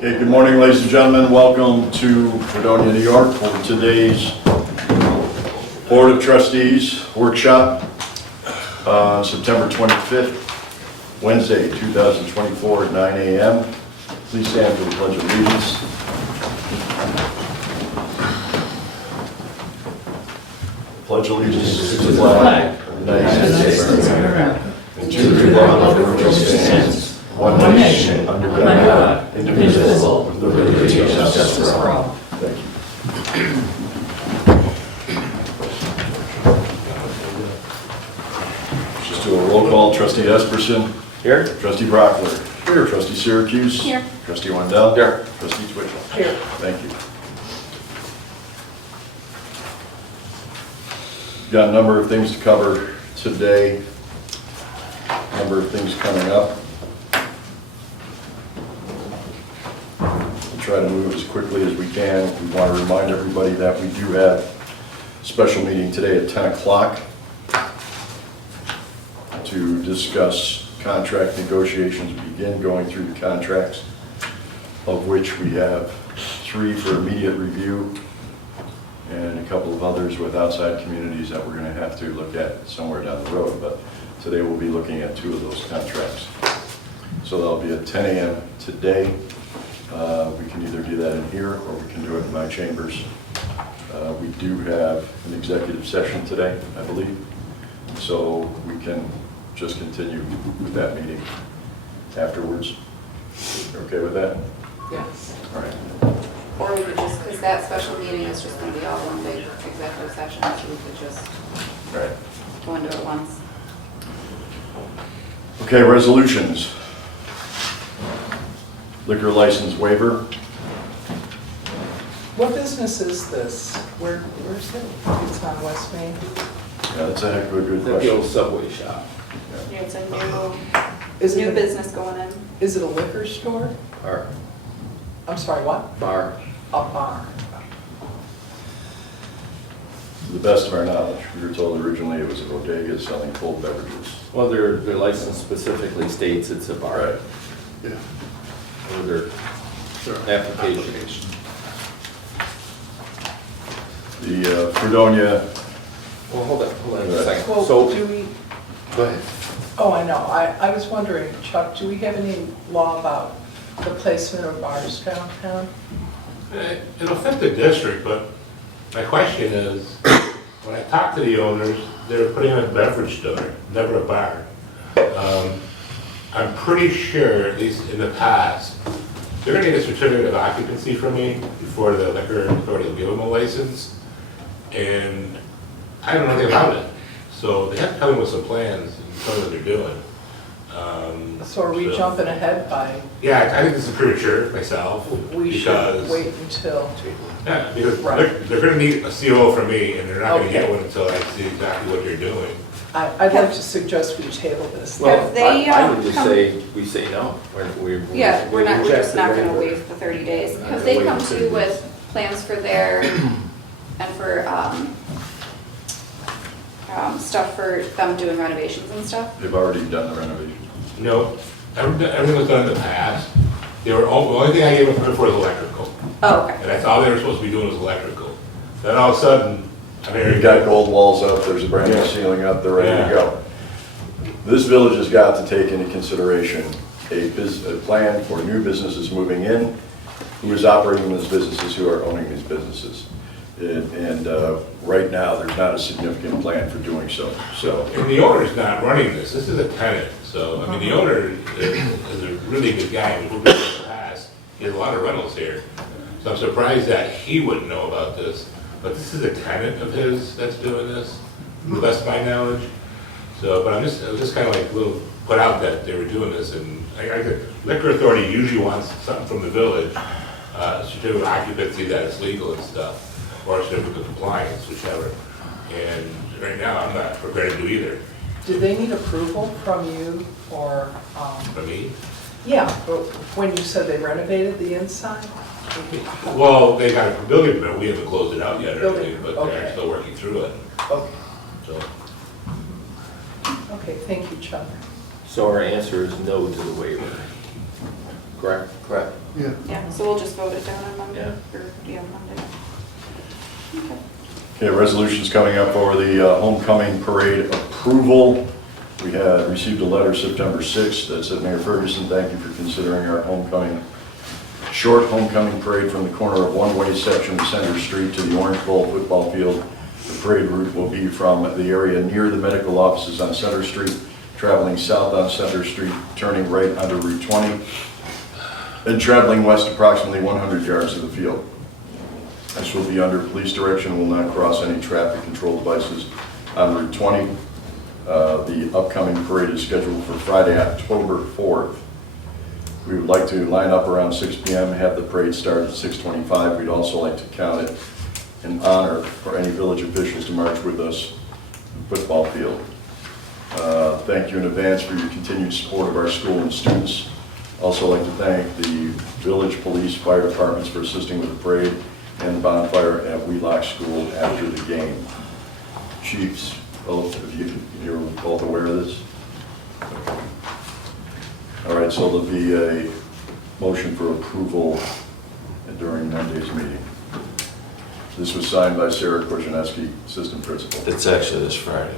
Okay, good morning, ladies and gentlemen. Welcome to Fredonia, New York for today's Board of Trustees workshop on September 25th, Wednesday, 2024 at 9 a.m. Please stand for the Pledge of Allegiance. Pledge allegiance to the flag of the United States of America and to the republic for which it stands, one nation, under God, indivisible, with liberty and justice for all. Thank you. Just do a roll call. Trustee Esperson. Here. Trustee Brockler. Here. Trustee Syracuse. Here. Trustee Wendell. Here. Trustee Twitchell. Here. Thank you. Got a number of things to cover today, a number of things coming up. We'll try to move as quickly as we can. We want to remind everybody that we do have a special meeting today at 10 o'clock to discuss contract negotiations, begin going through the contracts, of which we have 3 for immediate review, and a couple of others with outside communities that we're going to have to look at somewhere down the road. But today we'll be looking at 2 of those contracts. So that'll be at 10 a.m. today. We can either do that in here or we can do it in my chambers. We do have an executive session today, I believe. So we can just continue with that meeting afterwards. Okay with that? Yes. All right. Or we could just, because that special meeting is just going to be all one big executive session, so we could just All right. go into it once. Okay, resolutions. Liquor license waiver. What business is this? Where's it? It's on West Main. Yeah, that's a heck of a good The question. old Subway shop. Yeah, it's a Is new it, business going in. is it a liquor store? Bar. I'm sorry, what? Bar. A bar. To the best of our knowledge, we were told originally it was a bodega selling cold beverages. Well, their license specifically states it's a bar. Right. Yeah. Or their application. The Fredonia, Well, hold on a second. Well, So, do we, go ahead. oh, I know. I was wondering, Chuck, do we have any law about the placement of bars downtown? It'll fit the district, but my question is, when I talked to the owners, they were putting in a beverage store, never a bar. I'm pretty sure, at least in the past, they're gonna need a certificate of occupancy from me before the liquor authority will give them a license. And I don't know anything about it. So they have to come in with some plans and tell me what they're doing. So are we jumping ahead by, Yeah, I think this is premature myself. we should because- wait until, Yeah, because Right. they're gonna need a CO from me, and they're not gonna get Okay. one until I see exactly what you're doing. I'd like to suggest we table this. Well, Have they, I would just come- say, we say no. Yeah, we're just reject not it going to right waive the 30 days. Not Have gonna they waive come the to 30 you days. with plans for their, and for stuff for them doing renovations and stuff? they've already done the renovation. No, everything was done in the past. The only thing I gave them for was electrical, Oh, okay. and that's all they were supposed to be doing was electrical. Then all of a sudden, I'm hearing. We've got gold walls up, there's a brand new Yeah. ceiling up, they're ready to Yeah. go. This village has got to take into consideration a plan for new businesses moving in, who is operating these businesses, who are owning these businesses. And right now, there's not a significant plan for doing so. So, And the owner's not running this. This is a tenant, so, I mean, the owner is a really good guy. We've been in the past. He has a lot of rentals here. So I'm surprised that he wouldn't know about this. But this is a tenant of his that's doing this, to the best of my knowledge. So, but I was just kind of like little put out that they were doing this, and liquor authority usually wants something from the village, certificate of occupancy that it's legal and stuff, or a certificate of compliance, whichever. And right now, I'm not prepared to do either. Do they need approval from you or, For me, yeah, but when you said they renovated the inside? well, they got a building permit. We haven't closed it out yet or Building, anything, but okay. they're still working through it. Okay, So, okay, thank you, Chuck. So our answer is no to the waiver. Correct? Correct. Yeah, so we'll just vote it down on Monday, Yeah. or, yeah, Monday. Okay. Okay, resolutions coming up for the homecoming parade approval. We had received a letter September 6th that said, Mayor Ferguson, thank you for considering our short homecoming parade from the corner of one-way section of Center Street to the Orange Bowl football field. The parade route will be from the area near the medical offices on Center Street, traveling south on Center Street, turning right onto Route 20, and traveling west approximately 100 yards to the field. This will be under police direction, will not cross any traffic control devices on Route 20. The upcoming parade is scheduled for Friday, October 4th. We would like to line up around 6 p.m., have the parade start at 6:25. We'd also like to count it an honor for any village officials to march with us in the football field. Thank you in advance for your continued support of our school and students. Also like to thank the village police, fire departments for assisting with the parade and the bonfire at Wheelock School after the game. Chiefs, both of you, you're both aware of this? All right, so there'll be a motion for approval during Monday's meeting. This was signed by Sarah Korzenowski, Assistant Principal. It's actually this Friday.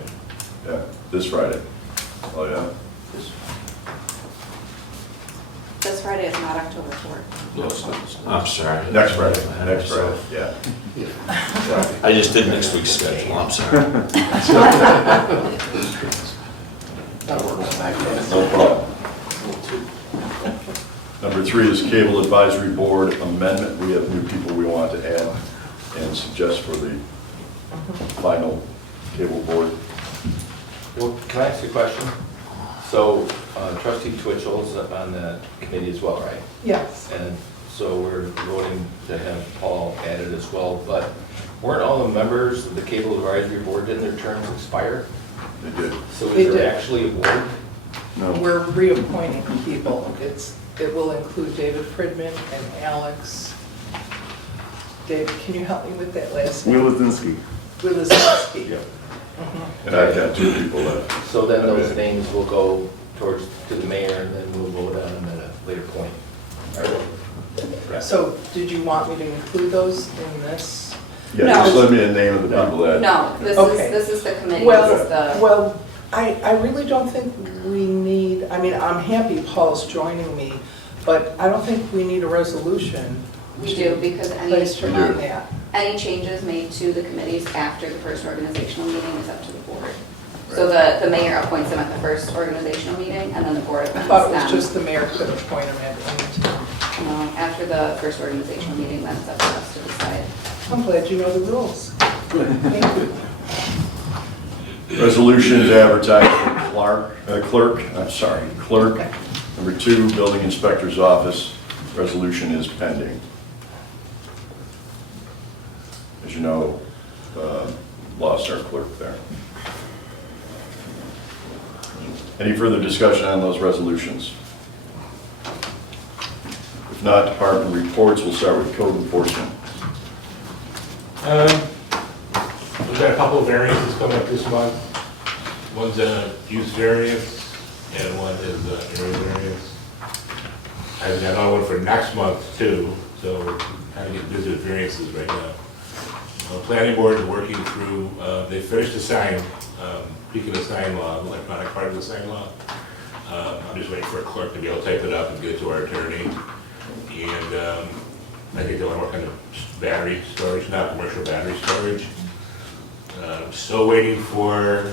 Yeah, this Friday. Oh, yeah? This Friday is not October 4th. No, I'm sorry. Next Friday, next Friday, yeah. I just did next week's schedule, I'm sorry. No problem. Number 3 is Cable Advisory Board amendment. We have new people we want to add and suggest for the final cable board. Well, can I ask you a question? So Trustee Twitchell's on the committee as well, right? Yes. And so we're voting to have Paul added as well, but weren't all the members of the Cable Advisory Board, didn't their terms expire? They did. So They is there did. actually a board? No. We're reappointing people. It will include David Fridman and Alex. David, can you help me with that last name? Wilozinski. Wilozinski. Yeah. And I've got 2 people left. So then those names will go to the mayor and then we'll vote on them at a later point. So did you want me to include those in this? Yeah, No. just let me the name of the people that. No, Okay. this is the committee, this is the, Well, I really don't think we need, I mean, I'm happy Paul's joining me, but I don't think we need a resolution. we do, because Place him on that. any changes made to the committees after the first organizational meeting is up to the board. So the mayor appoints them at the first organizational meeting, and then the board I appoints thought it was them. just the mayor could appoint him at any time. After the first organizational meeting, then it's up to us to decide. I'm glad you know the rules. Thank you. Resolution to advertise for clerk. Number 2, Building Inspector's Office. Resolution is pending. As you know, lost our clerk there. Any further discussion on those resolutions? If not, department reports. We'll start with code enforcement. We've got a couple of variances coming up this month. One's a use variance and one is an area variance. I've got another one for next month too, so we're kind of getting busy with variances right now. Planning board is working through, they finished the sign, tweaking the sign law, the electronic part of the sign law. I'm just waiting for a clerk to be able to type it up and get it to our attorney. And I think they want to work on the battery storage, not commercial battery storage. Still waiting for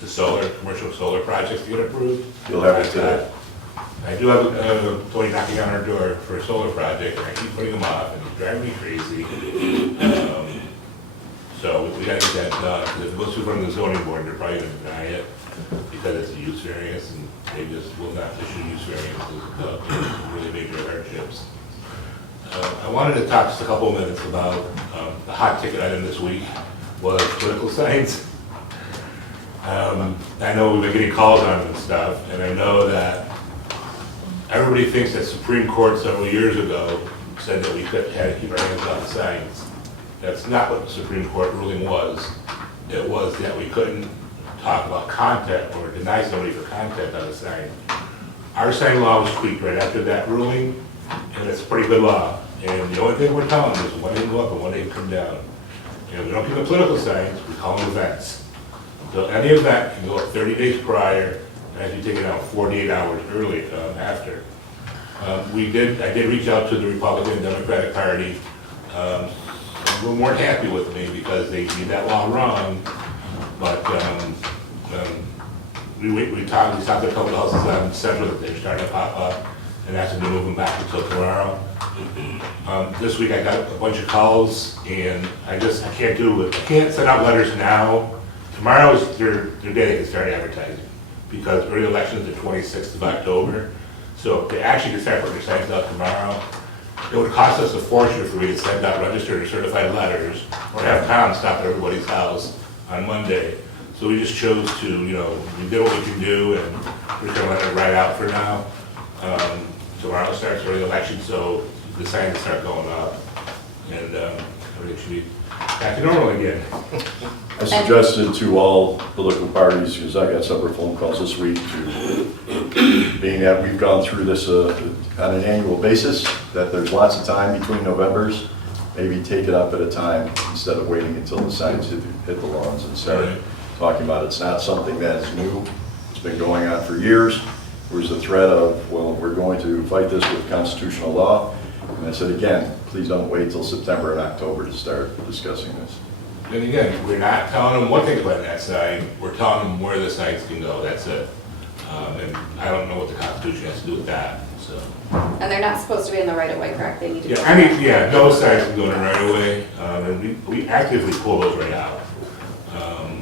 the commercial solar projects to get approved. You'll have it today. I do have Tony knocking on our door for a solar project, and I keep putting them off, and it's driving me crazy. So we gotta get that done, because if it goes through the zoning board, they're probably gonna deny it, because it's a use variance, and they just will not issue use variances without really major hardships. I wanted to talk just a couple of minutes about the hot ticket item this week was political signs. I know we've been getting calls on it and stuff, and I know that everybody thinks that Supreme Court several years ago said that we had to keep our hands on the signs. That's not what the Supreme Court ruling was. It was that we couldn't talk about content or deny somebody for content on a sign. our sign law was tweaked right after that ruling, and it's a pretty good law. And the only thing we're telling them is one day go up and one day come down. You know, we don't give them political signs, we call them events. So any event can go up 30 days prior, and actually take it out 48 hours early after. I did reach out to the Republican and Democratic Party. They weren't happy with me because they did that law wrong, but we talked to a couple of houses on Central that they're starting to pop up, and that's when they move them back until tomorrow. This week I got a bunch of calls, and I can't do it. I can't send out letters now. Tomorrow is their day they can start advertising, because early election is the 26th of October. So if they actually can start putting their signs out tomorrow, it would cost us a fortune if we had sent out registered or certified letters, or have Tom stop at everybody's house on Monday. So we just chose to, we did what we can do, and we're gonna let it ride out for now. Tomorrow starts early election, so the signs start going up, and everything should be back to normal again. I suggested to all political parties, because I got several phone calls this week, being that we've gone through this on an annual basis, that there's lots of time between Novembers, maybe take it up at a time instead of waiting until the signs hit the lawns and start talking about it. It's not something that's new. It's been going on for years. There was the threat of, well, we're going to fight this with constitutional law. And I said, again, please don't wait till September and October to start discussing this. And again, we're not telling them what they can put on that sign, we're telling them where the signs can go, that's it. And I don't know what the Constitution has to do with that, so. And they're not supposed to be in the right of way, correct? They need to be. No signs can go in the right of way, and we actively pull those right out.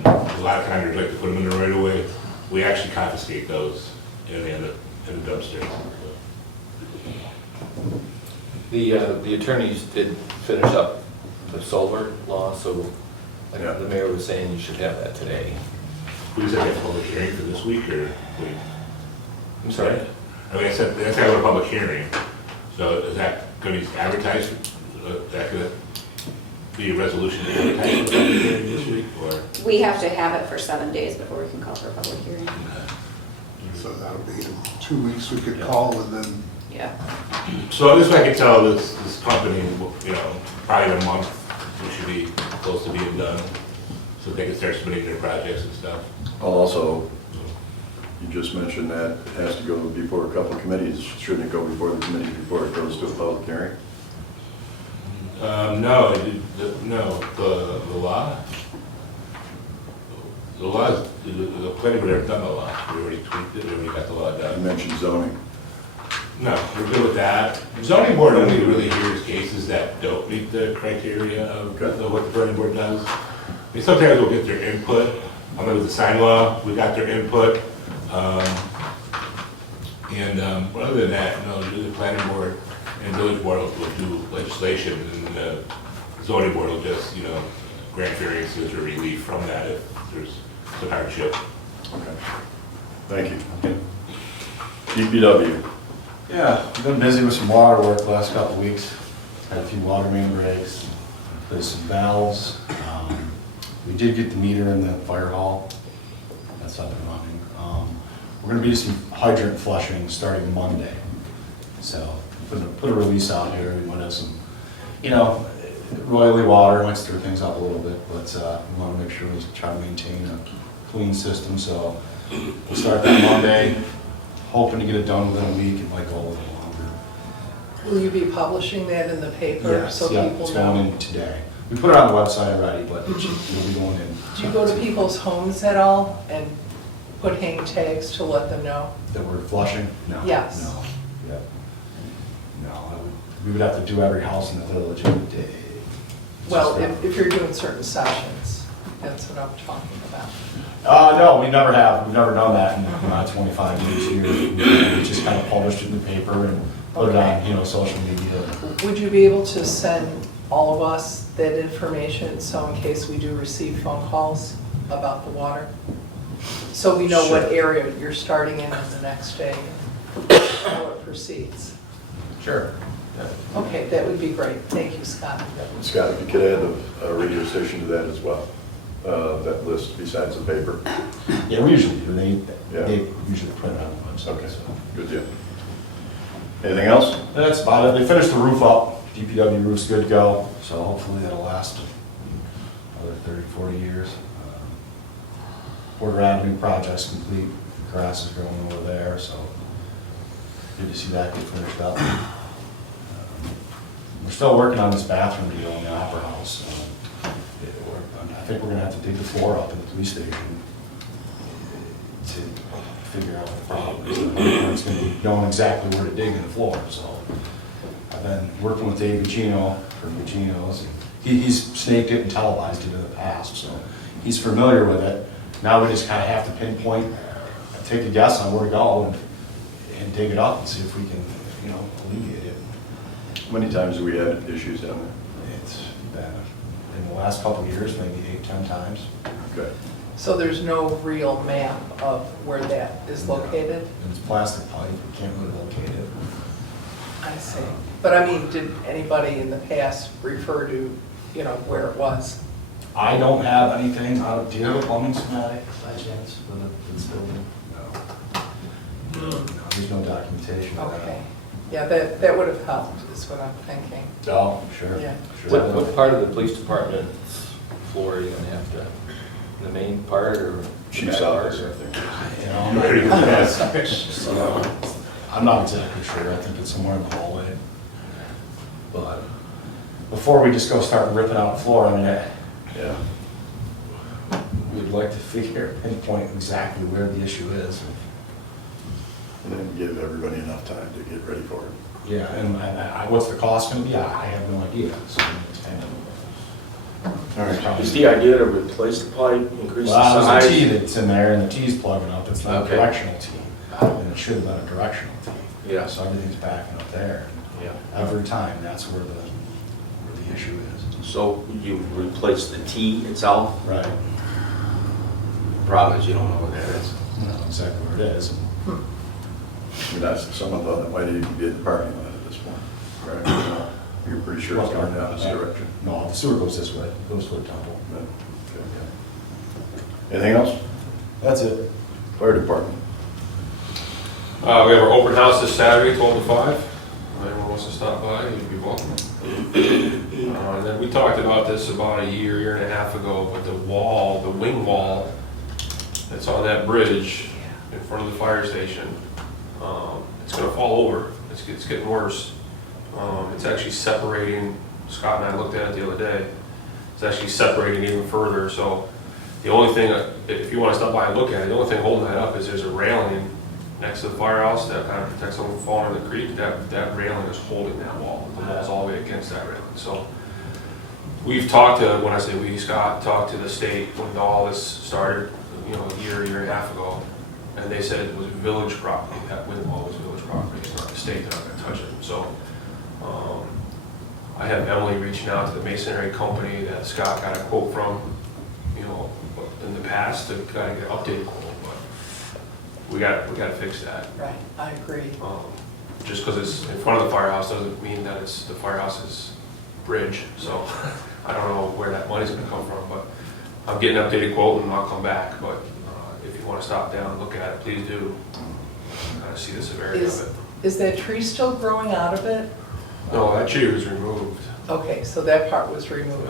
A lot of times we like to put them in the right of way, we actually confiscate those in the dumpster. The attorneys did finish up the solar law, so like Yeah. the mayor was saying, you should have that today. We just have a public hearing for this week, or wait? I'm sorry? I mean, I said, that's have a public hearing, so is that gonna be advertised, that gonna be a resolution advertised for a public hearing this week, or? We have to have it for 7 days before we can call for a public hearing. So that'll be in 2 weeks, we could call and then, Yeah. So this way I can tell this company, probably in a month, we should be close to being done, so they can start submitting their projects and stuff. Also, you just mentioned that it has to go before a couple of committees. Shouldn't it go before the committee before it goes to a public hearing? No, the law is, the planning board already done the law, we already tweaked it, we already got the law You done. mentioned zoning. No, we're good with that. Zoning board only really hears cases that don't meet the criteria of what the planning board does. I mean, sometimes we'll get their input, with the sign law, we got their input. Other than that, no, the planning board and village board will do legislation, and the zoning board will just, grant variances or relief from that if there's some hardship. Okay. Thank you. DPW. Yeah, I've been busy with some water work the last couple of weeks. Had a few water main breaks, replaced some valves. We did get the meter in the fire hall. That's up and running. We're gonna be doing some hydrant flushing starting Monday. So put a release out here. We might have some, roily water, might stir things up a little bit, but we wanna make sure we try to maintain a clean system. So we'll start that Monday. Hoping to get it done within a week, it might go a little longer. Will you be publishing that in the paper so Yeah, people it's going know? in today. We put it on the website already, but it'll be going in. Do you go to people's homes at all and put hang tags to let them know? That we're flushing? No. Yes. No, yeah. No, we would have to do every house in the village in a day. Well, if you're doing certain sessions, that's what I'm talking about. No, we never have. We've never done that in 25 years here. We just kind of published it in the paper and put it on, social media. Would you be able to send all of us that information, so in case we do receive phone calls about the water? So we know what area you're starting in on the next day and how it proceeds. Sure. Okay, that would be great. Thank you, Scott. Scott, if you could add a radio station to that as well. that list besides the paper? Yeah, we usually do. Yeah. They usually print it on the website. Okay, so. good deal. Anything else? That's about it. They finished the roof up. DPW roof's good to go, so hopefully that'll last another 30, 40 years. Porter Avenue project's complete. Grass is growing over there, so good to see that get finished up. We're still working on this bathroom deal in the Opera House. I think we're gonna have to dig the floor up in the police station to figure out what the problem is. It's gonna be knowing exactly where to dig in the floor, so. I've been working with Dave Vicino from Vicino's, and he's snaked it and televised it in the past, so he's familiar with it. Now we just kinda have to pinpoint, take a guess on where to go and dig it up and see if we can, alleviate it. How many times have we had issues down there? It's been, in the last couple of years, maybe 8, 10 times. Okay. So there's no real map of where that is located? And it's plastic pipe, we can't really locate it. I see. But I mean, did anybody in the past refer to, where it was? I don't have anything, do you have a plumbing schematic by chance for this building? No. No, there's no documentation of that. Okay. Yeah, that would have helped, is what I'm thinking. Oh, sure. Yeah. Sure. What part of the police department's floor are you gonna have to, the main part or? Chief's back part, office, or- I think. I'm not exactly sure, I think it's somewhere in the hallway. But before we just go start ripping out the floor, Yeah. we'd like to pinpoint exactly where the issue is. And then give everybody enough time to get ready for it. Yeah, and what's the cost gonna be? I have no idea. So it's kind of- All right. Is the idea to replace the pipe, increase the Well, there's a T size? that's in there, and the T's plugging up, it's not a Okay. directional T. And it should have been a directional T. Yeah. So everything's backing up there. Yeah. Every time, that's where the issue is. So you replace the T itself? Right. Problem is you don't know what that is. You know exactly where it is. Someone thought it might even be in the parking lot at this point, right? You're pretty sure it's going down this direction? No, the sewer goes this way, it goes to the temple. Okay. Anything else? That's it. Fire department. We have our open house this Saturday, 12 to 5. If anyone wants to stop by, you'd be welcome. And then we talked about this about a year and a half ago, but the wing wall that's on that bridge in front of the fire station, it's gonna fall over. It's getting worse. It's actually separating, Scott and I looked at it the other day, it's actually separating even further, so the only thing, if you wanna stop by and look at it, the only thing holding that up is there's a railing next to the firehouse that kind of protects them from falling in the creek. That railing is holding that wall. The wall's all the way against that railing. So we've talked to, when I say we, Scott talked to the state when all this started, a year and a half ago, and they said it was village property. That wing wall was village property. It's not the state that I'm gonna touch it. So I have Emily reaching out to the masonry company that Scott got a quote from, in the past to kind of get an updated quote. We got to fix that. Right, I agree. Just because it's in front of the firehouse doesn't mean that it's the firehouse's bridge. So I don't know where that money's going to come from, but I'm getting an updated quote and I'll come back. But if you want to stop down and look at it, please do. Kind of see the severity of it. Is that tree still growing out of it? No, that tree was removed. Okay, so that part was removed.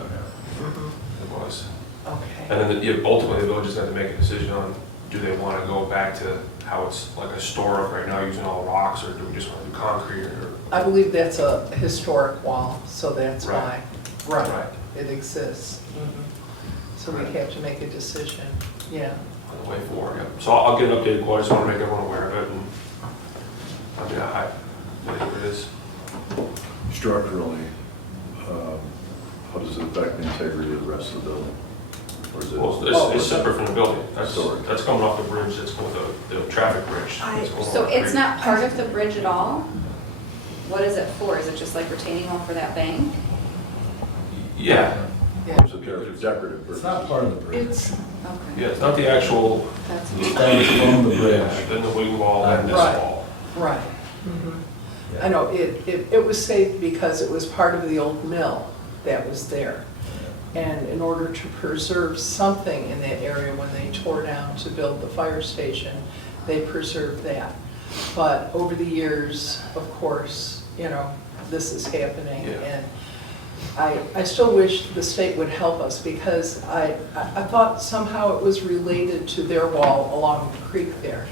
It was. Okay. And then ultimately the village is going to make a decision on, do they want to go back to how it's like a historic right now using all rocks, or do we just want to do concrete? Or I believe that's a historic wall, so that's why. Right. Right, it exists. So we have to make a decision, yeah. on the way forward, yeah. So I'll get an updated quote, I just want to make everyone aware of it, and I think it is. Structurally, how does it affect the integrity of the rest of the building? Or is it? Well, it's separate from the building. That's coming off the bridge, that's going to the traffic bridge. That's going So off the it's creek. not part of the bridge at all? What is it for? Is it just like retaining wall for that bank? Yeah, Yeah, Is it there for decorative It's purposes? not part of the bridge. it's, Okay. yeah, it's not the actual, That's, It stems from the bridge. then the wing wall and this Right. wall. right. I know, it was saved because it was part of the old mill that was there. And in order to preserve something in that area, when they tore down to build the fire station, they preserved that. But over the years, of course, you know, this is happening. Yeah. And I still wish the state would help us, because I thought somehow it was related to their wall along the creek there.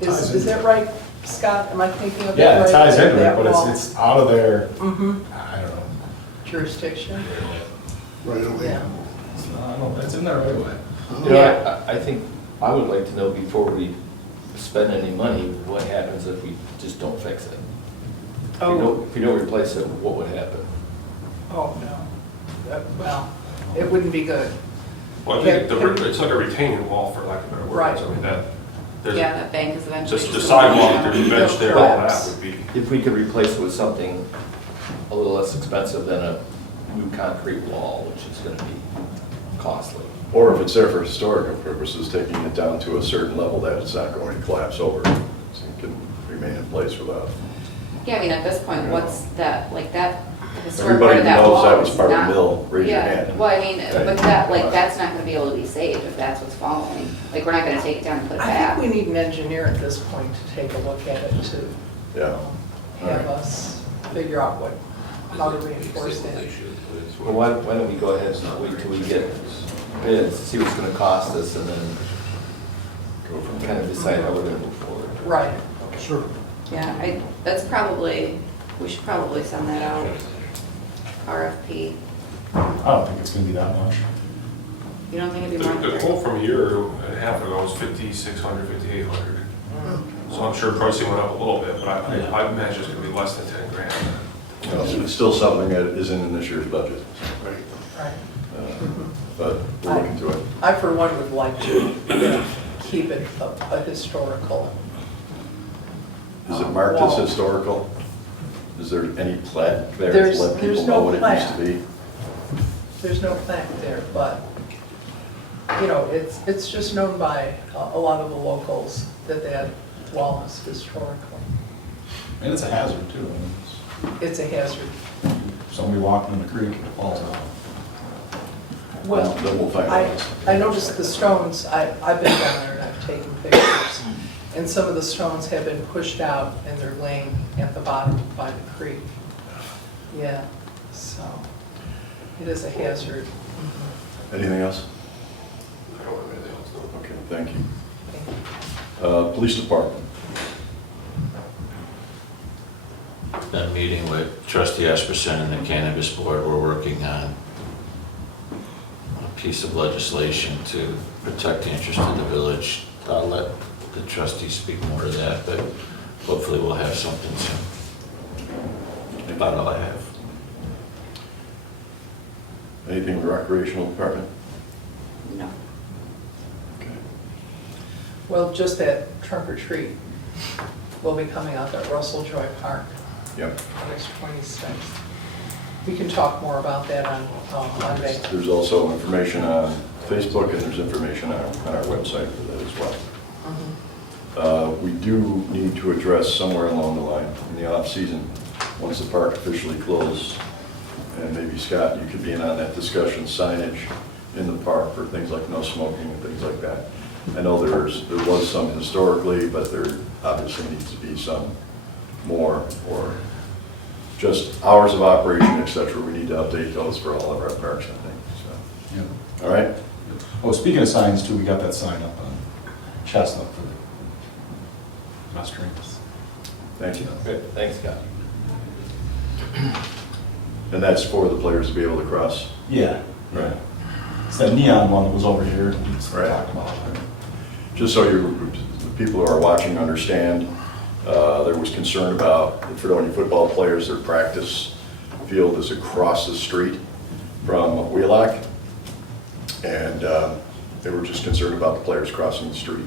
Is that right, Scott? Am I thinking of that right? Yeah, it ties into it, That but wall. it's out of their, Mhm. I don't know. Jurisdiction? Right away. Yeah. I don't know, it's in there right away. You know, I think, I would like to know before we spend any money, what happens if we just don't fix it? If we don't replace it, what would happen? Oh, no. Well, it wouldn't be good. Well, I think it's like a retaining wall, for lack of a better word. Right. I mean, that, there's, Yeah, that bank is eventually. just the sidewalk, there's a bench there, all that would be. If we could replace it with something a little less expensive than a new concrete wall, which is gonna be costly. Or if it's there for historical purposes, taking it down to a certain level that it's not going to collapse over, so it can remain in place without. Yeah, I mean, at this point, what's that, like that historic part Everybody of that knows wall that was is part of the not- mill, raise your Yeah, hand. well, I mean, Okay. but that, like, that's not gonna be able to be saved if that's what's following. Like, we're not gonna take it down and put it I back. think we need an engineer at this point to take a look at it, to Yeah. have us figure out how to reinforce that. Well, why don't we go ahead and wait till we get bids, see what's gonna cost us, and then Go from there. kind of decide how we're gonna move forward. Right. Sure. Yeah, that's probably, we should probably send that out. RFP. I don't think it's gonna be that much. You don't think it'd be more? The quote from a year and a half ago was 5,600, 5,800. So I'm sure pricing went up a little bit, but I imagine it's gonna be less than 10 grand. No, It's still something that isn't in this year's budget, Right. Right. but we'll look into it. I, for one, would like to keep it a historical. Is it marked as wall. historical? Is there any plaque there There's- to let there's people no know what it used to plaque. be? There's no plaque there, but, you know, it's just known by a lot of the locals that that wall is historical. And it's a hazard too. I mean, It's a hazard. somebody walking in the creek, it falls out. Well, Then we'll find I out. noticed the stones, I've been down there and I've taken pictures, and some of the stones have been pushed out and they're laying at the bottom by the creek. Yeah, so it is a hazard. Anything else? I don't have anything else, though. Okay, thank you. Police department. Been meeting with Trustee Esperson and the Cannabis Board. We're working on a piece of legislation to protect the interest of the village. I'll let the trustees speak more to that, but hopefully we'll have something soon. About all I have. Anything in the recreational department? No. Okay. Well, just that trunk or treat will be coming out at Russell Joy Park, Yep. August 26th. We can talk more about that on Monday. There's also information on Facebook and there's information on our website for that as well. Mhm. We do need to address somewhere along the line in the off-season, once the park officially closes, and maybe Scott, you could be in on that discussion, signage in the park for things like no smoking and things like that. I know there was some historically, but there obviously needs to be some more, or just hours of operation, et cetera. We need to update those for all of our parks, I think, so. Yeah. All right? Oh, speaking of signs too, we got that sign up on Chestnut for the Masquerades. Thank you. Good, thanks, Scott. And that's for the players to be able to cross. Yeah. Right. It's that neon one that was over here, that we Right. talked about. Just so the people who are watching understand, there was concern about the Fredonia football players, their practice field is across the street from Wheelock. And they were just concerned about the players crossing the street.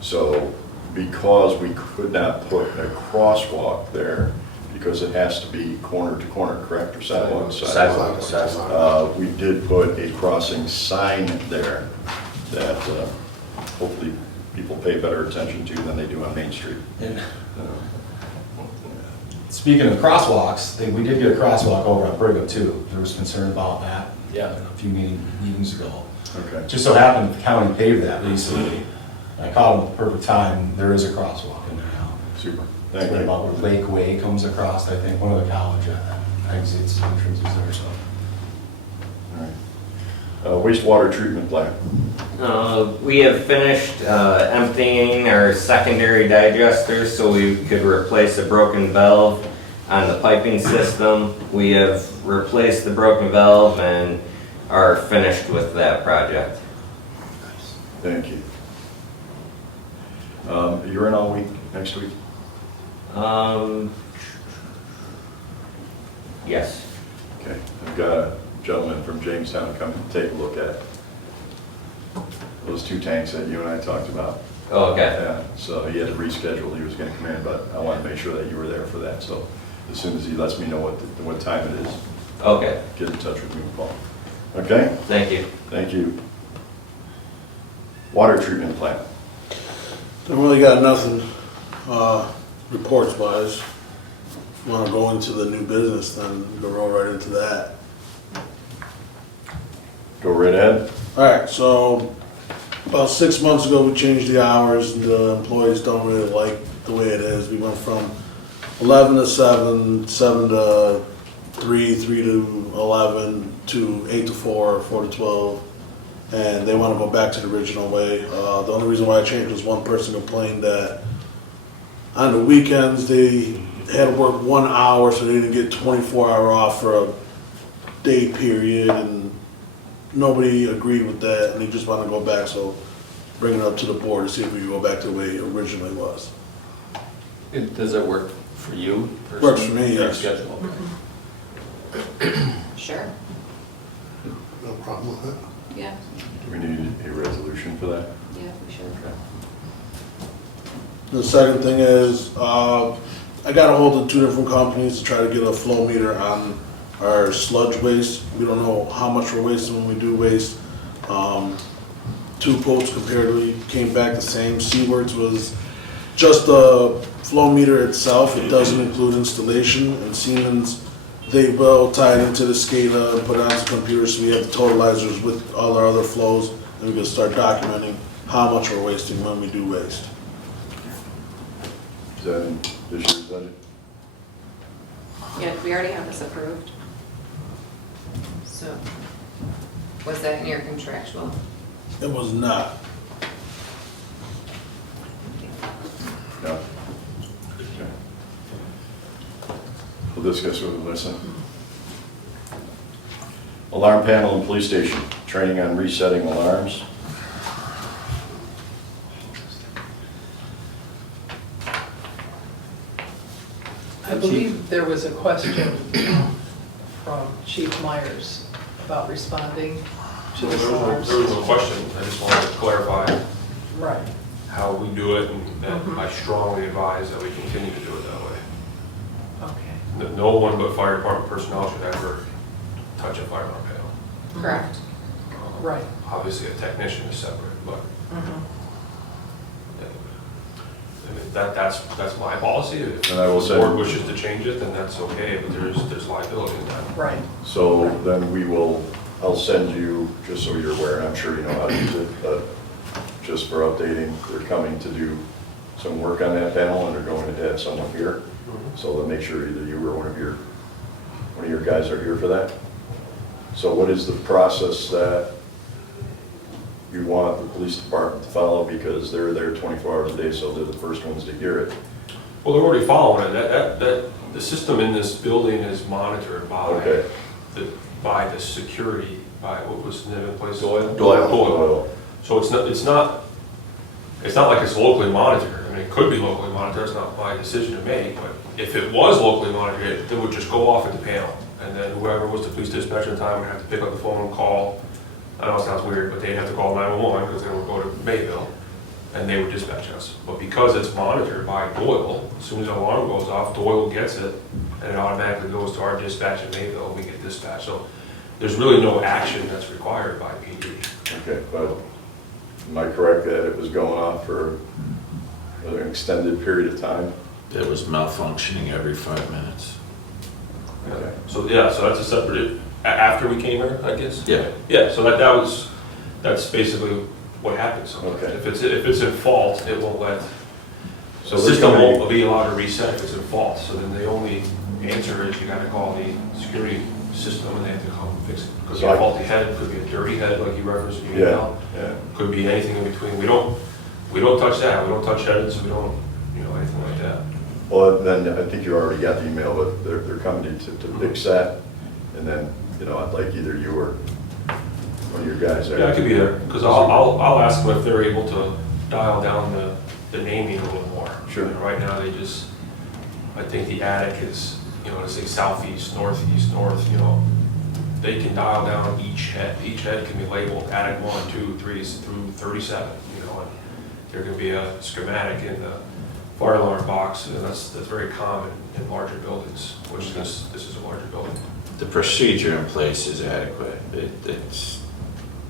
So because we could not put a crosswalk there, because it has to be corner to corner, correct, or sidewalk to sidewalk, we did put a crossing sign there that hopefully people pay better attention to than they do on Main Street. speaking of crosswalks, we did get a crosswalk over on Brigham too. There was concern about that. Yeah. A few meetings ago. Okay. Just so happened the county paved that recently. I caught them at the perfect time. There is a crosswalk in there now. Super. It's Thank right you. about where Lake Way comes across, I think, one of the college exits, entrances there, so. All right. Wastewater treatment plant. We have finished emptying our secondary digesters so we could replace a broken valve on the piping system. We have replaced the broken valve and are finished with that project. Thank you. You're in all week, next week? Yes. Okay. I've got a gentleman from Jamestown come and take a look at those 2 tanks that you and I talked about. Oh, okay. Yeah, so he had to reschedule, he was gonna come in, but I wanted to make sure that you were there for that, so as soon as he lets me know what time it is, Okay. get in touch with me, Paul. Okay? Thank you. Thank you. Water treatment plant. Don't really got nothing, reports wise. Want to go into the new business, then go roll right into that. Go right ahead. Alright, so about 6 months ago, we changed the hours, and the employees don't really like the way it is. We went from 11 to 7, 7 to 3, 3 to 11, to 8 to 4, 4 to 12, and they want to go back to the original way. The only reason why I changed was one person complained that on the weekends, they had to work 1 hour, so they didn't get 24-hour off for a day period, and nobody agreed with that, and they just want to go back, so bring it up to the board to see if we can go back to the way it originally was. Does it work for you? Works for me, Your yes. schedule? Sure, No problem with it. yeah, Do we need a resolution for that? yeah, we should. The second thing is, I got a hold of 2 different companies to try to get a flow meter on our sludge waste. We don't know how much we're wasting when we do waste. 2 quotes comparatively came back the same. Seawards was just the flow meter itself. It doesn't include installation. And Siemens, they will tie it into the SCADA and put it onto the computer, so we have the totalizers with all our other flows, and we can start documenting how much we're wasting when we do waste. Is that in this year's budget? Yeah, we already have this approved. So, was that in your contractual? It was not. No? Okay. We'll discuss with Melissa. Alarm panel in police station, training on resetting alarms. I believe there was a question from Chief Myers about responding to the alarms. There was no question, I just wanted to clarify Right. how we do it, and that I strongly advise that we continue to do it that way. Okay. That no one but fire department personnel should ever touch a fire alarm panel. Correct. Right. Obviously, a technician is separate, but that's my policy. If And I will the say- board wishes to change it, then that's okay, but there's liability in that. Right. So then I'll send you, just so you're aware, and I'm sure you know how to use it, but just for updating, they're coming to do some work on that panel, and they're going to have someone here. So they'll make sure either you or one of your guys are here for that. So what is the process that you want the police department to follow, because they're there 24 hours a day, so they're the first ones to hear it? Well, they're already following it. The system in this building is monitored by Okay. the security, by what was the name of the place? Doyle. So it's not like it's locally monitored. I mean, it could be locally monitored, it's not my decision to make, but if it was locally monitored, it would just go off at the panel. And then whoever was the police dispatcher at the time would have to pick up the phone and call. I know it sounds weird, but they'd have to call 911 because they would go to Mayville, and they would dispatch us. But because it's monitored by Doyle, as soon as the alarm goes off, Doyle gets it, and it automatically goes to our dispatch in Mayville, and we get dispatched. So there's really no action that's required by PD. Okay, but am I correct that it was going on for an extended period of time? It was malfunctioning every 5 minutes. Okay. So, yeah, so that's a separate, after we came here, I guess? Yeah. Yeah, so that's basically what happens. Okay. If it's in fault, it won't let, So the there's system gonna won't be allowed to reset if it's in fault. So then the only answer is you gotta call the security system and they have to come fix it. Could be a faulty head, could be a dirty head, like you referenced in your email. Yeah. Could be anything in between. We don't touch that. We don't touch heads, we don't, anything like that. Well, then I think you already got the email, but they're coming to fix that. And then, I'd like either you or one of your guys there. Yeah, I could be there, because I'll ask them if they're able to dial down the naming a little more. Sure. Right now, I think the attic is, let's say southeast, northeast, north, they can dial down each head. Each head can be labeled attic 1, 2, 3 through 37, and there can be a schematic in the fire alarm box, and that's very common in larger buildings, which this is a larger building. The procedure in place is adequate.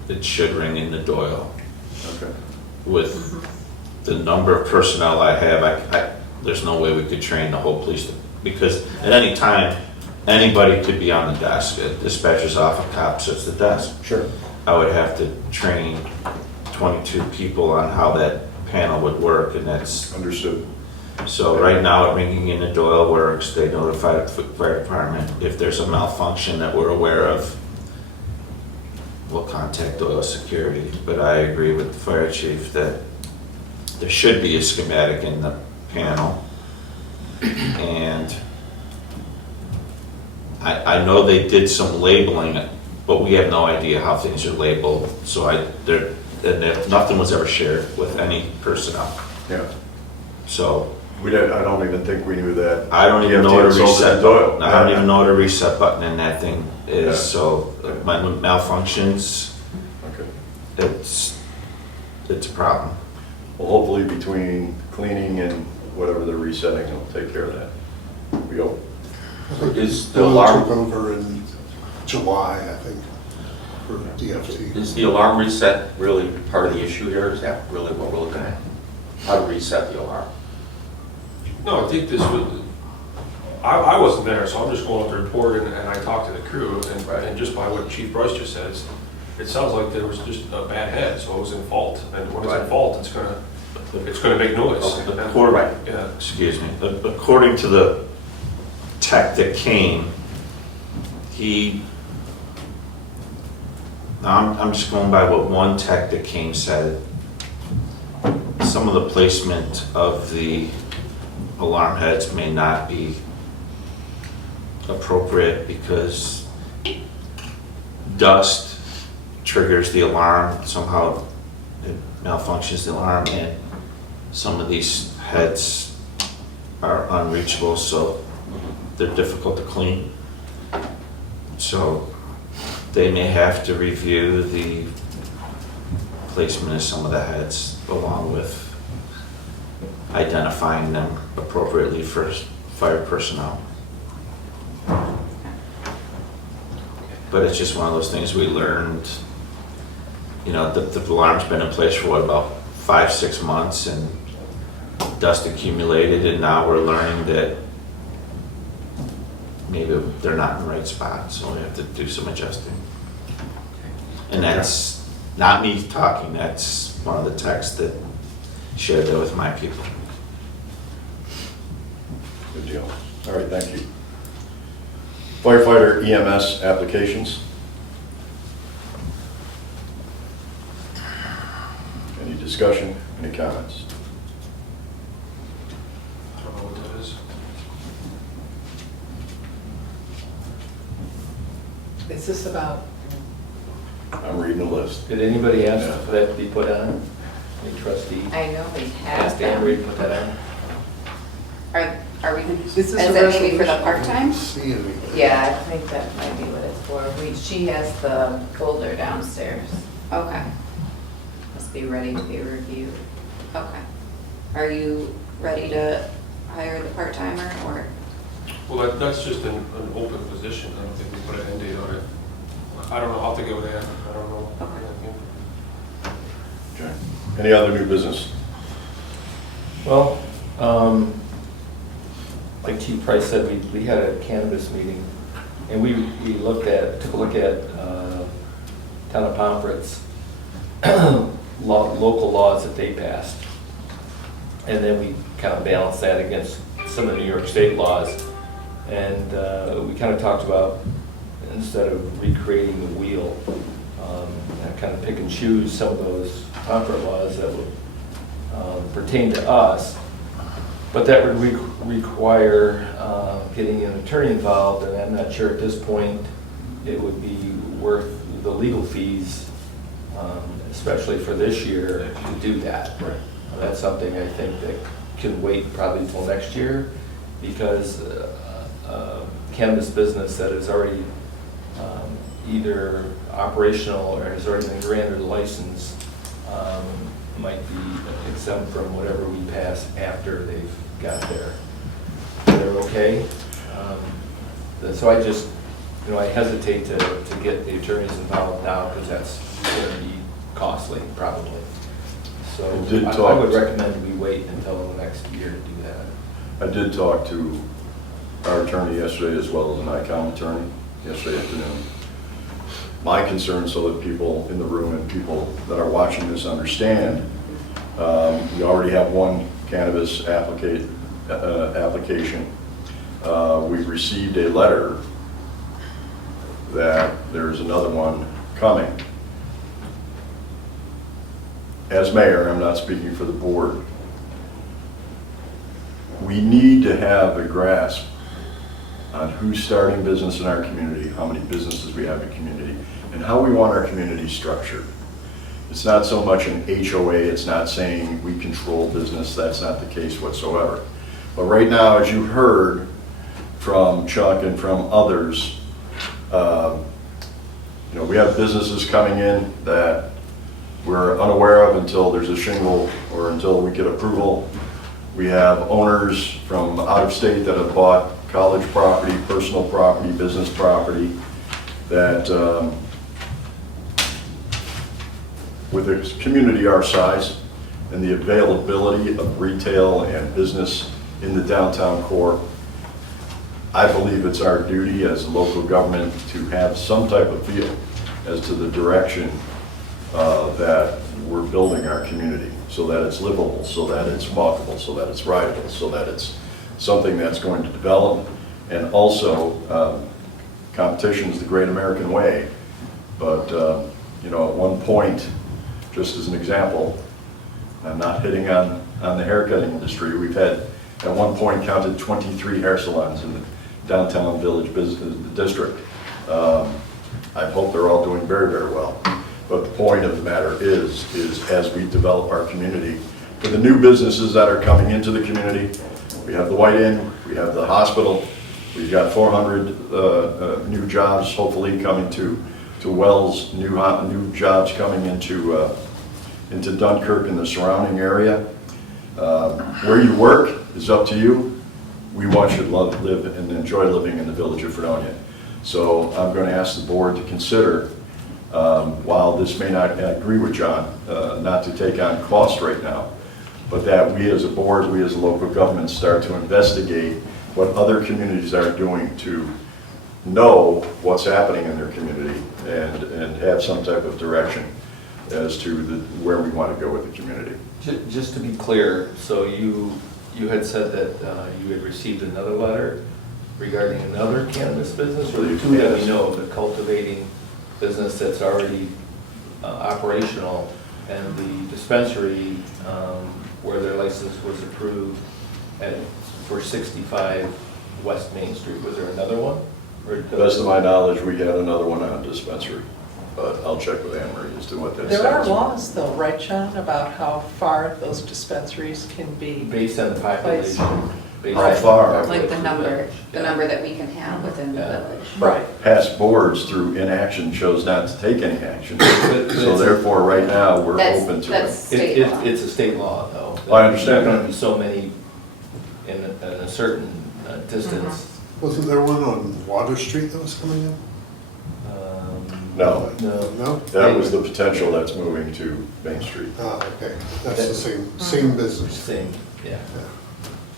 It should ring in the Doyle. Okay. With the number of personnel I have, there's no way we could train the whole police, because at any time, anybody could be on the desk. A dispatcher's off, a cop sits at the desk. Sure. I would have to train 22 people on how that panel would work, and that's... Understood. So right now, it ringing in the Doyle works. They notify the fire department. If there's a malfunction that we're aware of, we'll contact Doyle Security. But I agree with the fire chief that there should be a schematic in the panel. And I know they did some labeling, but we have no idea how things are labeled. So nothing was ever shared with any personnel. Yeah. So I don't even think we knew that. I don't even know what a reset Doyle. button. I don't even know what a reset button in that thing is. Yeah. So my malfunctions, Okay. it's a problem. Well, hopefully between cleaning and whatever they're resetting, they'll take care of that. We hope. Is the Bill alarm, took over in July, I think, for DFT. is the alarm reset really part of the issue here? Is that really what we're looking at? How to reset the alarm? No, I think this was, I wasn't there, so I'm just going off the report, and I talked to the crew, and just by what Chief Bryce just said, it sounds like there was just a bad head, so it was in fault, and when it's in fault, it's gonna make noise. Right. Yeah. Excuse me. According to the tech that came, I'm just going by what one tech that came said. Some of the placement of the alarm heads may not be appropriate because dust triggers the alarm. Somehow it malfunctions the alarm, and some of these heads are unreachable, so they're difficult to clean. So they may have to review the placement of some of the heads along with identifying them appropriately for fire personnel. But it's just one of those things we learned, the alarm's been in place for about 5-6 months, and dust accumulated, and now we're learning that maybe they're not in the right spot, so we have to do some adjusting. And that's not me talking, that's one of the techs that shared that with my people. Good deal. All right, thank you. Firefighter EMS applications. Any discussion, any comments? I don't know what that is. Is this about, I'm reading the list. Did anybody ask Yeah. for that to be put on? Any trustee? I know we have Asked Emery to them. put that on? Are we gonna, This is is it a maybe for the resolution. part-time? See anything. Yeah, I think that might be what it's for. She has the folder downstairs. Okay, Must be ready to be reviewed. okay. Are you ready to hire the part-timer, or? Well, that's just an open position. I don't think we put an end date on it. I don't know. I'll think it would add. I don't know. Okay. Any other new business? Well, like Chief Price said, we had a cannabis meeting, and we took a look at Town of Pompera's local laws that they passed. And then we kind of balanced that against some of the New York State laws. And we kind of talked about, instead of recreating the wheel, kind of pick and choose some of those Pompera laws that would pertain to us. But that would require getting an attorney involved, and I'm not sure at this point it would be worth the legal fees, especially for this year, to do that. That's something I think that can wait probably until next year, because cannabis business that is already either operational or has already been granted a license might be exempt from whatever we pass after they've got they're okay. So I just, I hesitate to get the attorneys involved now, because that's going to be costly, probably. So I would recommend we wait until the next year to do that. I did talk to our attorney yesterday, as well as an ICOM attorney yesterday afternoon. My concern, so that people in the room and people that are watching this understand, we already have one cannabis application. We've received a letter that there's another one coming. As mayor, I'm not speaking for the board. We need to have a grasp on who's starting business in our community, how many businesses we have in the community, and how we want our community structured. It's not so much an HOA, it's not saying we control business, that's not the case whatsoever. But right now, as you heard from Chuck and from others, we have businesses coming in that we're unaware of until there's a shingle or until we get approval. We have owners from out of state that have bought college property, personal property, business property, that with a community our size and the availability of retail and business in the downtown core, I believe it's our duty as a local government to have some type of feel as to the direction that we're building our community, so that it's livable, so that it's walkable, so that it's rideable, so that it's something that's going to develop. And also, competition is the great American way. But at one point, just as an example, I'm not hitting on the haircutting industry. We've had, at one point, counted 23 hair salons in the downtown village business district. I hope they're all doing very, very well. But the point of the matter is as we develop our community, for the new businesses that are coming into the community, we have the White Inn, we have the hospital, we've got 400 new jobs hopefully coming to Wells, new jobs coming into Dunkirk and the surrounding area. Where you work is up to you. We want you to live and enjoy living in the village of Fredonia. So I'm going to ask the board to consider, while this may not, I agree with John, not to take on cost right now, but that we as a board, we as a local government start to investigate what other communities are doing to know what's happening in their community and have some type of direction as to where we want to go with the community. Just to be clear, so you had said that you had received another letter regarding another cannabis business, or the two that we know of, the cultivating business that's already operational, and the dispensary where their license was approved for 65 West Main Street. Was there another one? Best of my knowledge, we had another one on dispensary, but I'll check with Anne Marie as to what that says. There are laws though, right, John, about how far those dispensaries can be? Based on the population. Based How on far? Like the number Yeah. that we can have within the village. Right. Past boards through inaction chose not to take any action. So therefore, right now, we're That's- open to that's it. state law. It's a state law, though. I understand There's going that. to be so many in a certain distance. Wasn't there one on Water Street that was coming in? No, No. No? that was the potential that's moving to Main Street. Ah, okay. That's the same business. Same, yeah.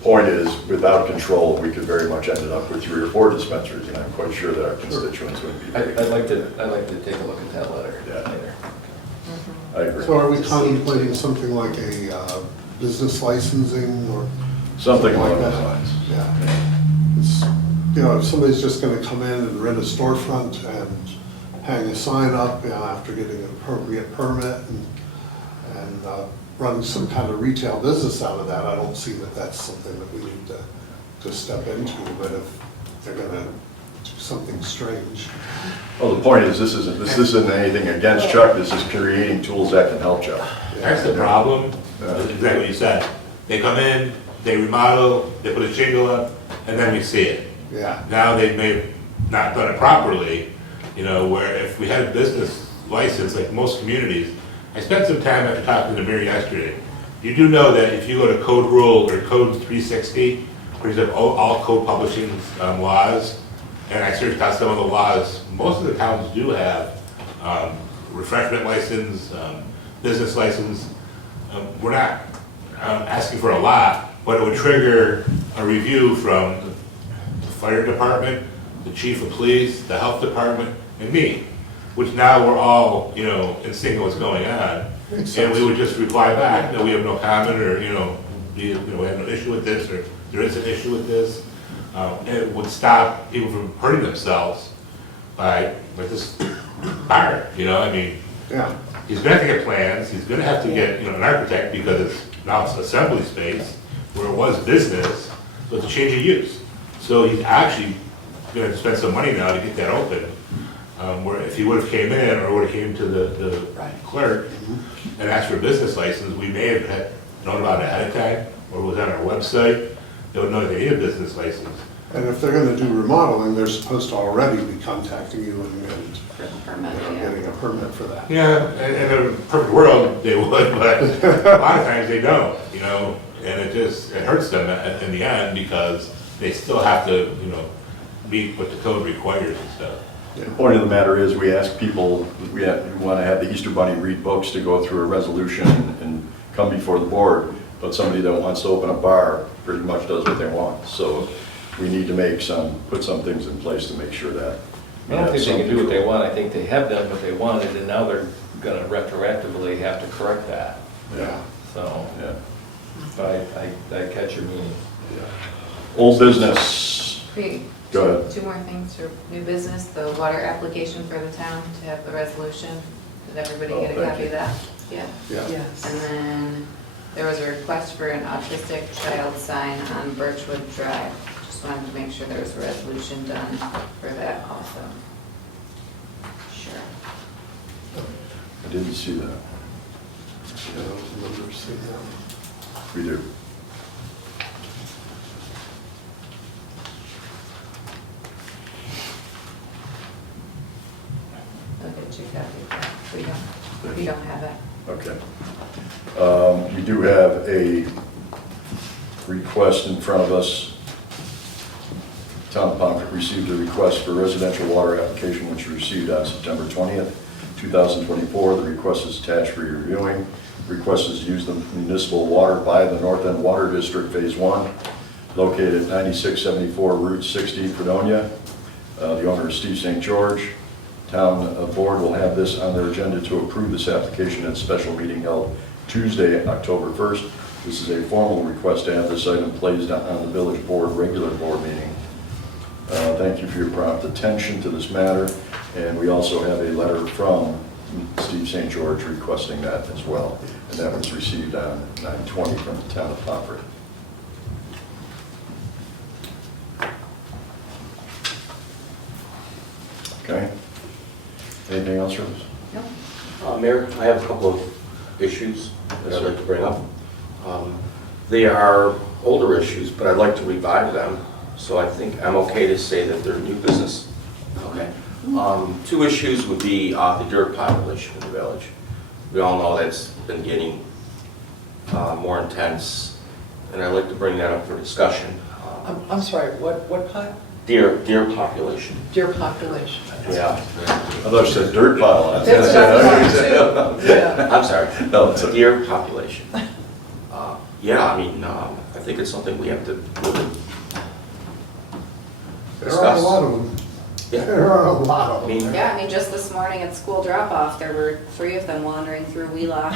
point is, without control, we could very much end up with 3 or 4 dispensaries, and I'm quite sure that our constituents would be. I'd like to take a look at that letter Yeah. later. I agree. So are we contemplating something like a business licensing or? Something along like those that? lines. Yeah. It's, you know, if somebody's just gonna come in and rent a storefront and hang a sign up, you know, after getting an appropriate permit and run some kind of retail business out of that, I don't see that that's something that we need to step into, but if they're gonna do something strange. Well, the point is, this isn't anything against Chuck, this is creating tools that can help Chuck. That's the problem, exactly what you said. They come in, they remodel, they put a shingle up, and then we see it. Yeah. Now they may have not done it properly, you know, where if we had a business license, like most communities, I spent some time after talking to Mary yesterday. You do know that if you go to Code Rule or Code 360, which is all code publishing laws, and I searched out some of the laws, most of the towns do have refreshment license, business license. We're not asking for a lot, but it would trigger a review from the fire department, the chief of police, the health department, and me, which now we're all, you know, in sync with what's going on. And we would just reply back, no, we have no comment, or, you know, we have no issue with this, or there is an issue with this. And it would stop people from hurting themselves by this bar, you know, I mean, Yeah. he's gonna have to get plans, he's gonna have to get, you know, an architect, because it's now it's assembly space, where it was business, so it's a change of use. So he's actually gonna spend some money now to get that open, where if he would've came in, or would've came to the clerk and asked for a business license, we may have known about it ahead of time, or it was on our website, they would know they need a business license. And if they're gonna do remodeling, they're supposed to already be contacting you and Permit, you know, yeah. getting a permit for that. Yeah, in a perfect world, they would, but a lot of times they don't, you know, and it hurts them in the end, because they still have to, you know, meet what the code requires and stuff. The point of the matter is, we ask people, we want to have the Easter Bunny read books to go through a resolution and come before the board, but somebody that wants to open a bar pretty much does what they want. So we need to put some things in place to make sure that. I don't think they can do what they want, I think they have done what they wanted, and now they're gonna retroactively have to correct that, Yeah, so, yeah. but I catch your meaning. Old business, Great. go ahead. 2 more things for new business, the water application for the town to have the resolution. Did everybody get a thank copy you. of that? Yeah. Yeah. Yes. And then there was a request for an autistic child sign on Birchwood Drive. Just wanted to make sure there was a resolution done for that also. Sure. I didn't see that. I don't remember seeing that. We do. I'll get you a copy of that. We don't have it. Okay. We do have a request in front of us. Town of Pomfret received a request for residential water application, which was received on September 20th, 2024. The request is attached for your reviewing. Request is to use the municipal water by the North End Water District Phase 1, located at 9674 Route 60, Fredonia. The owner is Steve St. George. Town board will have this on their agenda to approve this application at a special meeting held Tuesday, October 1st. This is a formal request to have this item placed on the village board regular board meeting. Thank you for your prompt attention to this matter, and we also have a letter from Steve St. George requesting that as well, and that was received on 9/20 from the town of Pomfret. Okay. Anything else, Rose? No? Mayor, I have a couple of issues that I'd like to bring up. They are older issues, but I'd like to revive them, so I think I'm okay to say that they're new business. Okay. 2 issues would be the dirt population in the village. We all know that's been getting more intense, and I'd like to bring that up for discussion. I'm sorry, what pot? Deer population. Deer population. Yeah. I thought you said dirt pile. That's what I thought too. Yeah. I'm sorry. No, it's okay. Deer population. Yeah, I mean, I think it's something we have to really There are a discuss. lot of them. Yeah. There are a lot of I them. mean, Yeah, I mean, just this morning at school drop-off, there were 3 of them wandering through Wheelock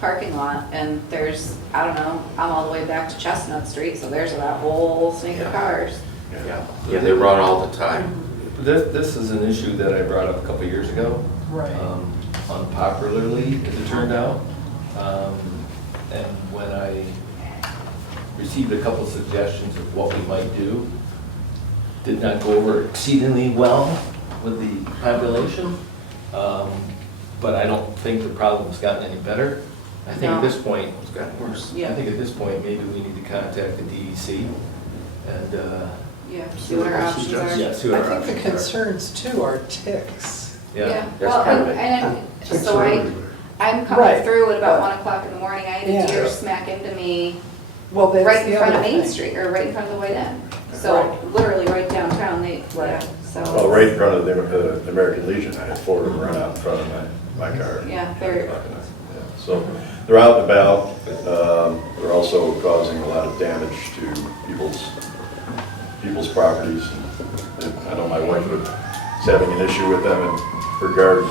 parking lot, and there's, I don't know, I'm all the way back to Chestnut Street, so there's that whole snake of cars. yeah, they run all the time. This is an issue that I brought up a couple years ago. Right. Unpopularly, as it turned out. And when I received a couple suggestions of what we might do, did not go over exceedingly well with the population. But I don't think the problem's gotten any better. I think at No. this point, It's gotten worse. I think at this point, maybe we need to contact the DEC and, Yeah, see what our options are. yeah, see what I our think the options are. concerns too are ticks. Yeah. That's Well, part of it. Ticks so are I'm everywhere. coming Right. through at about 1 o'clock in the morning, I had Yeah. a deer smack into me Well, that's right in the front of other Main thing. Street, or right in front of the White Inn. So Right. literally right downtown, Right. so. Well, right in front of the American Legion, I had 4 of them run out in front of my car. Yeah, very. Yeah, so they're out and about. They're also causing a lot of damage to people's properties. And I know my wife is having an issue with them in regards,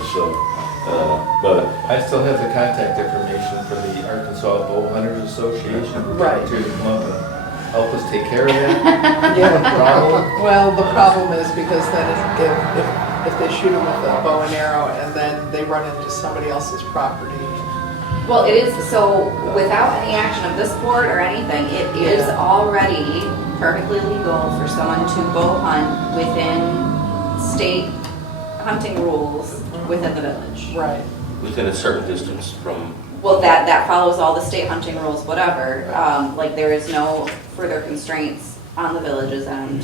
but I still have the contact information for the Arkansas Bow Hunters Association. We're Right. trying to come up and help us take care of that Yeah. problem. Well, the problem is because then if they shoot them with a bow and arrow and then they run into somebody else's property. Well, it is, so without any action of this board or anything, it is Yeah. already perfectly legal for someone to bow hunt within state hunting rules within the village. Right. Within a certain distance from, Well, that follows all the state hunting rules, whatever. Like, there is no further constraints on the village's end.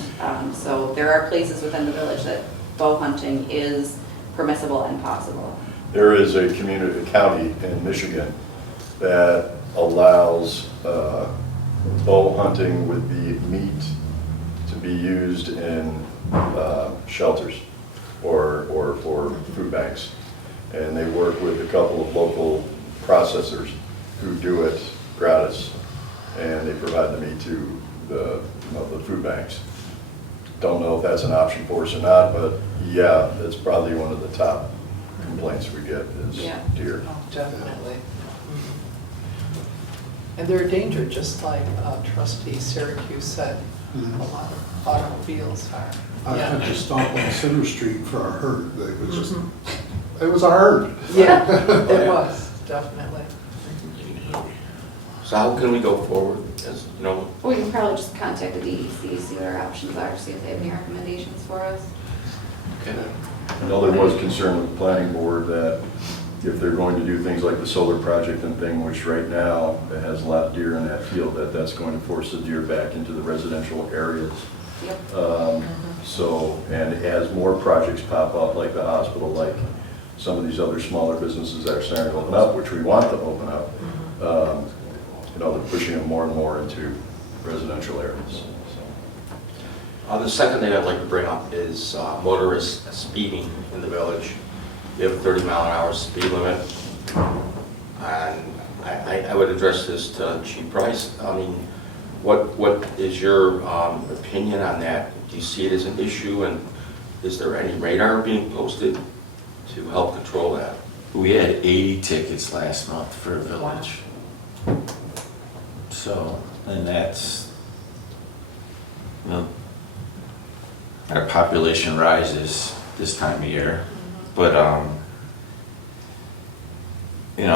So there are places within the village that bow hunting is permissible and possible. there is a county in Michigan that allows bow hunting with the meat to be used in shelters or for food banks. And they work with a couple of local processors who do it gratis, and they provide the meat to the food banks. Don't know if that's an option for us or not, but yeah, it's probably one of the top complaints we get is Yeah. deer. Oh, definitely. And they're a danger, just like Trustee Syracuse said, a lot of automobiles are. I had Yeah. to stop on Center Street for a herd. It was just, it was a herd. Yeah, it was, definitely. so how can we go forward as, you know, We can probably just contact the DEC, see what our options are, see if they have any recommendations for us. I know there was concern with the planning board that if they're going to do things like the solar project and thing, which right now it has a lot of deer in that field, that's going to force the deer back into the residential areas. Yep. So, and as more projects pop up, like the hospital, like some of these other smaller businesses that are starting to open up, which we want to open up, you know, they're pushing them more and more into residential areas. The second thing I'd like to bring up is motorist speeding in the village. We have a 30-mile-an-hour speed limit, and I would address this to Chief Price. I mean, what is your opinion on that? Do you see it as an issue, and is there any radar being posted to help control that? We had 80 tickets last month for a village. So, and that's, you know, our population rises this time of year, but, you know,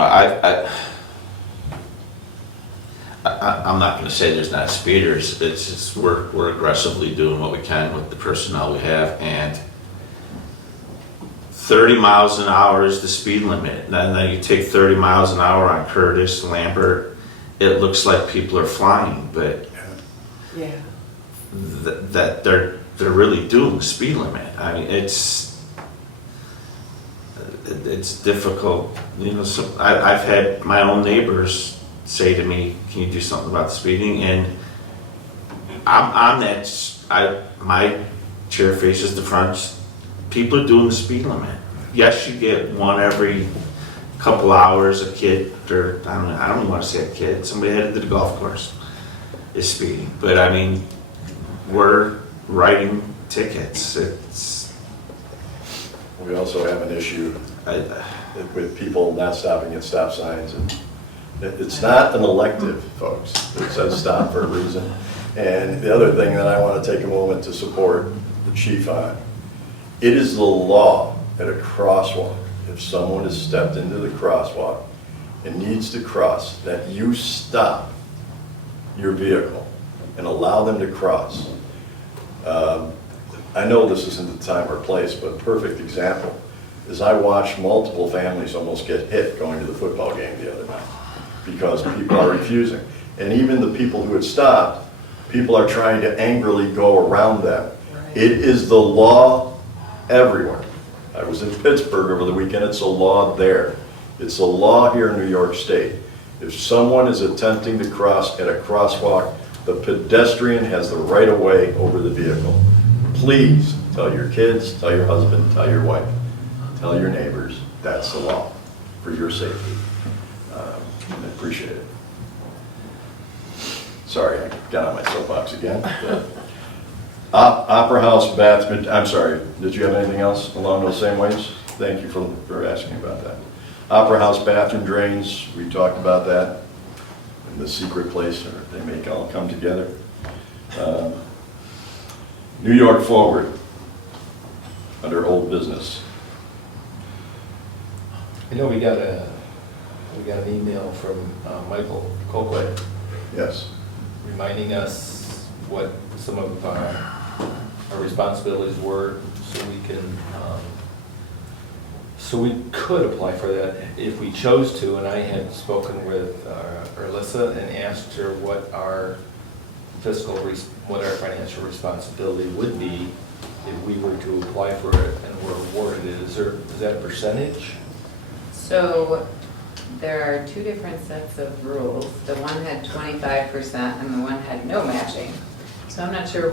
I'm not gonna say there's not speeders, it's just we're aggressively doing what we can with the personnel we have, and 30 miles an hour is the speed limit, and then you take 30 miles an hour on Curtis, Lambert, it looks like people are flying, but Yeah. that they're really doing the speed limit. I mean, it's difficult, you know. So I've had my own neighbors say to me, "Can you do something about the speeding?" And I'm that. My chair faces the front. People are doing the speed limit. Yes, you get one every couple hours, a kid, or I don't even want to say a kid, somebody headed to the golf course. is speeding. But I mean, we're writing tickets. It's, We also have an issue I, with people not stopping at stop signs, and it's not an elective, folks. It says stop for a reason. And the other thing that I want to take a moment to support the chief on, it is the law at a crosswalk, if someone has stepped into the crosswalk and needs to cross, that you stop your vehicle and allow them to cross. I know this isn't the time or place, but a perfect example is I watched multiple families almost get hit going to the football game the other night because people are refusing. And even the people who had stopped, people are trying to angrily go around them. It is the law everywhere. I was in Pittsburgh over the weekend, it's a law there. It's a law here in New York State. If someone is attempting to cross at a crosswalk, the pedestrian has the right of way over the vehicle. Please tell your kids, tell your husband, tell your wife, tell your neighbors, that's the law for your safety. I appreciate it. Sorry, I got on my soapbox again. Opera House bathroom, I'm sorry, did you have anything else along those same ways? Thank you for asking about that. Opera House bathroom drains, we talked about that. In the secret place, or they may all come together. New York Forward, under old business. I know we got an email from Michael Colquitt Yes. reminding us what some of our responsibilities were, so we could apply for that if we chose to. And I had spoken with Alyssa and asked her what our financial responsibility would be if we were to apply for it and were awarded it. Is that a percentage? So there are two different sets of rules. The one had 25% and the one had no matching. So I'm not sure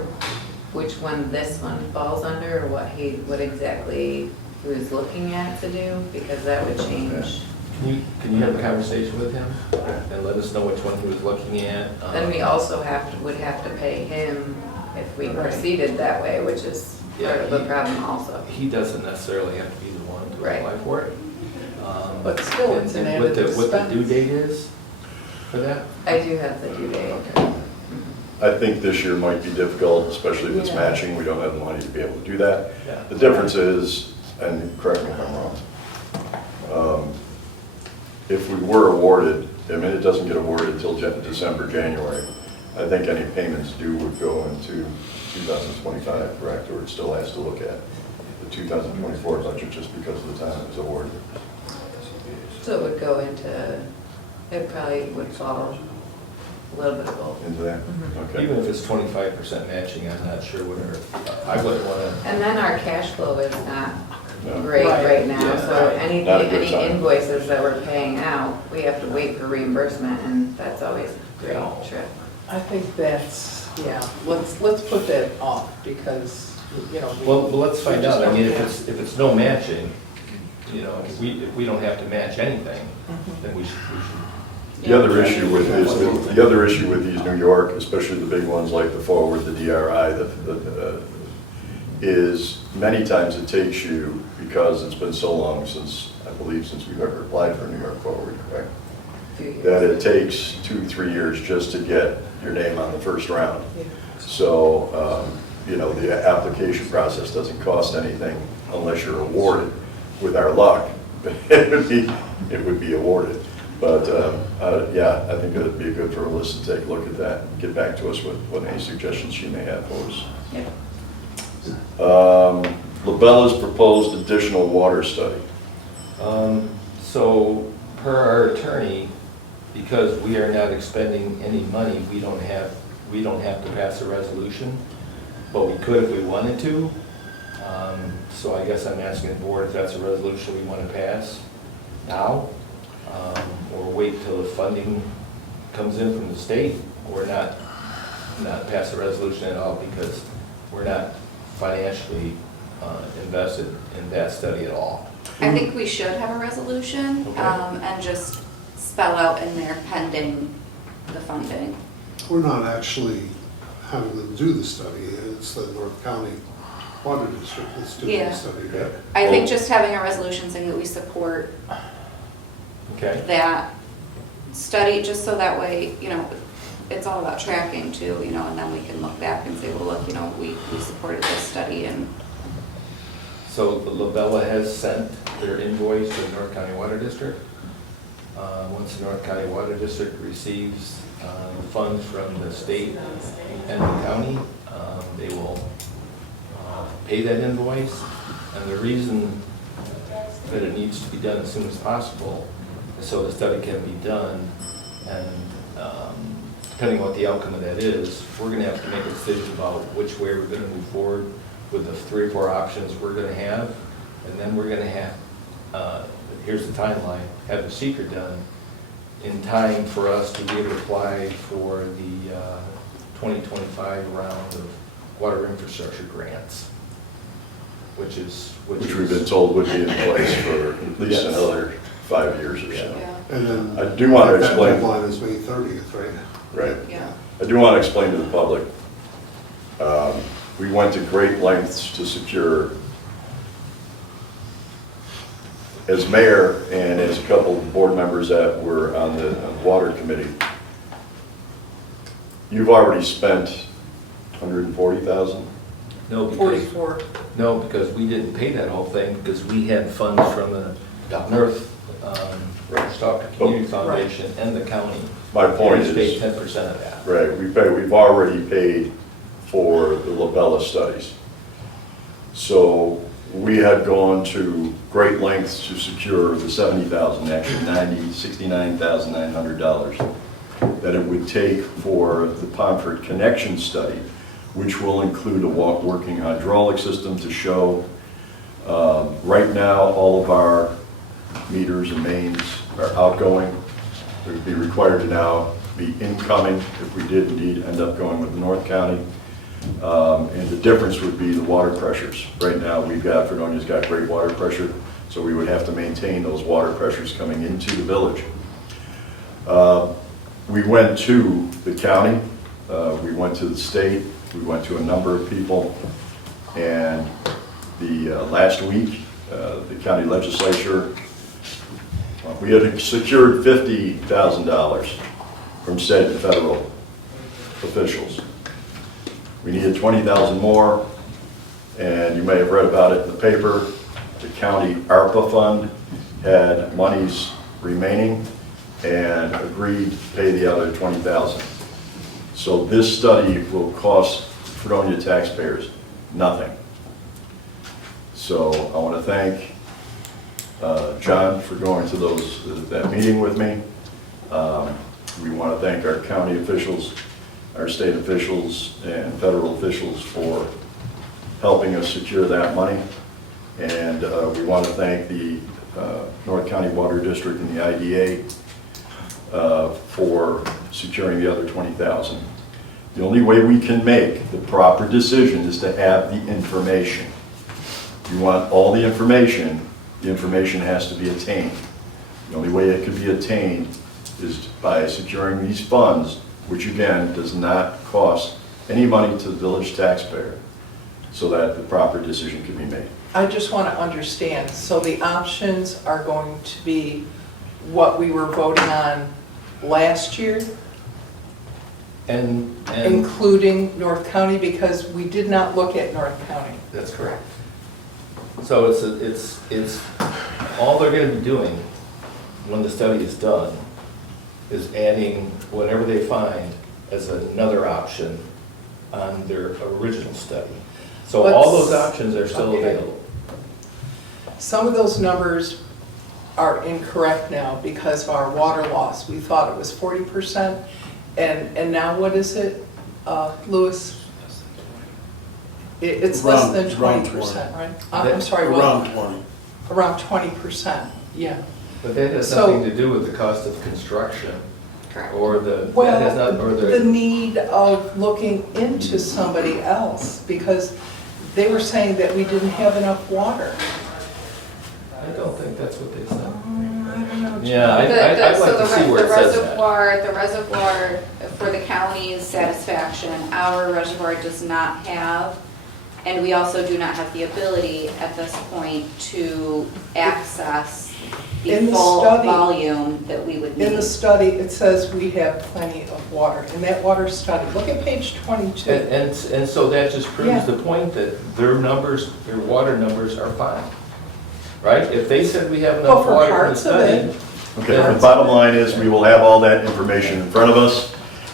which one this one falls under or what exactly he was looking at to do, because that would change. Can you have a conversation with him and let us know which one he was looking at? Then we also would have to pay him if we proceeded that way, which is part of the problem also. He doesn't necessarily have to be the one to Right. apply for it. But still, it's an And what added the due expense. date is for that? I do have the due date. I think this year might be difficult, especially if it's Yeah. matching, we don't have the money to be able to do that. Yeah. The difference is, and correct me if I'm wrong, if we were awarded, I mean, it doesn't get awarded until December, January. I think any payments due would go into 2025, correct? Or it still has to look at the 2024 budget just because of the time it was awarded. So it would go into, it probably would fall a little bit of both. Into that? Okay. Even if it's 25% matching, I'm not sure what I wouldn't want to. And then our cash flow is not No. great right now, Yeah. so any Not a good time. invoices that we're paying out, we have to wait for reimbursement, and that's always a great Yeah. trip. I think that's, yeah, let's put that off because, you know. Well, let's find we just out. I mean, don't if it's no matching, you know, if we don't have to match anything, then we should. The other issue with the other issue with these New York, especially the big ones like the Forward, the DRI, is many times it takes you, because it's been so long since, I believe, since we've ever applied for New York Forward, correct? That it takes 2-3 years just to get your name on the first round. Yeah. So, you know, the application process doesn't cost anything unless you're awarded. With our luck, it would be awarded. But, yeah, I think it would be good for Alyssa to take a look at that, and get back to us with what any suggestions she may have for us. Yep. Labella's proposed additional water study. So, per our attorney, because we are not expending any money, we don't have to pass a resolution, but we could if we wanted to. So I guess I'm asking the board if that's a resolution we want to pass now, or wait till the funding comes in from the state, or not pass a resolution at all because we're not financially invested in that study at all. I think we should have a resolution, Okay. and just spell out in there pending the funding. we're not actually having them do the study, it's the North County Water District that's doing Yeah. the study, right? I think just having a resolution saying that we support Okay. that study, just so that way, you know, it's all about tracking too, you know, and then we can look back and say, well, look, you know, we supported this study and, So Labella has sent their invoice to the North County Water District. Once the North County Water District receives funds from the state and the county, they will pay that invoice. And the reason that it needs to be done as soon as possible is so the study can be done. And depending on what the outcome of that is, we're going to have to make a decision about which way we're going to move forward with the 3 or 4 options we're going to have. And then we're going to have, here's the timeline, have the seeker done in time for us to be able to apply for the 2025 round of water infrastructure grants, which we've been told would be in place for at least Yes. another 5 years or so. yeah, And then. I do want to that explain. deadline is May 30th, right? Right. yeah. I do want to explain to the public, we went to great lengths to secure, as mayor and as a couple of board members that were on the water committee, you've already spent 140,000? No, because, 44. no, because we didn't pay that whole thing because we had funds from the North Stockton Community Foundation and the county. My point And we is, paid 10% of that. right, we've already paid for the Labella studies. So we had gone to great lengths to secure the $70,000, actually $69,900 that it would take for the Pomfret connection study, which will include a working hydraulic system to show. Right now, all of our meters and mains are outgoing. It would be required to now be incoming if we did indeed end up going with North County. And the difference would be the water pressures. Right now, Fredonia's got great water pressure, so we would have to maintain those water pressures coming into the village. We went to the county, we went to the state, we went to a number of people, and the last week, the county legislature, we had secured $50,000 from state and federal officials. We needed 20,000 more, and you may have read about it in the paper. The county ARPA fund had monies remaining and agreed to pay the other 20,000. So this study will cost Fredonia taxpayers nothing. So I want to thank John for going to that meeting with me. We want to thank our county officials, our state officials, and federal officials for helping us secure that money. And we want to thank the North County Water District and the IDA for securing the other 20,000. The only way we can make the proper decision is to have the information. You want all the information has to be attained. The only way it can be attained is by securing these funds, which again does not cost any money to the village taxpayer, so that the proper decision can be made. I just want to understand, so the options are going to be what we were voting on last year, And including North County, because we did not look at North County. that's correct. So it's all they're going to be doing when the study is done is adding whatever they find as another option on their original study. So all those options are still Okay. available. Some of those numbers are incorrect now because of our water loss. We thought it was 40%, and now what is it, Louis? It's less Around- than around 20%, right? I'm sorry, what? Around 20. Around 20%, yeah. But that has So- nothing to do with the cost of construction Correct. or the, Well, that has not, or the need of looking into somebody else, because they were saying that we didn't have enough water. I don't think that's what they said. I don't know. Yeah, I'd like to see where it says that. The reservoir, for the county's satisfaction, our reservoir does not have, and we also do not have the ability at this point to access the In the full study- volume that we would need. In the study, it says we have plenty of water. In that water study, look at page 22. And so that just Yeah. proves the point that their numbers, their water numbers are fine, right? If they said we have Well, enough for water in the parts of study. it. Okay, the bottom line is, we will have all that information in front of us,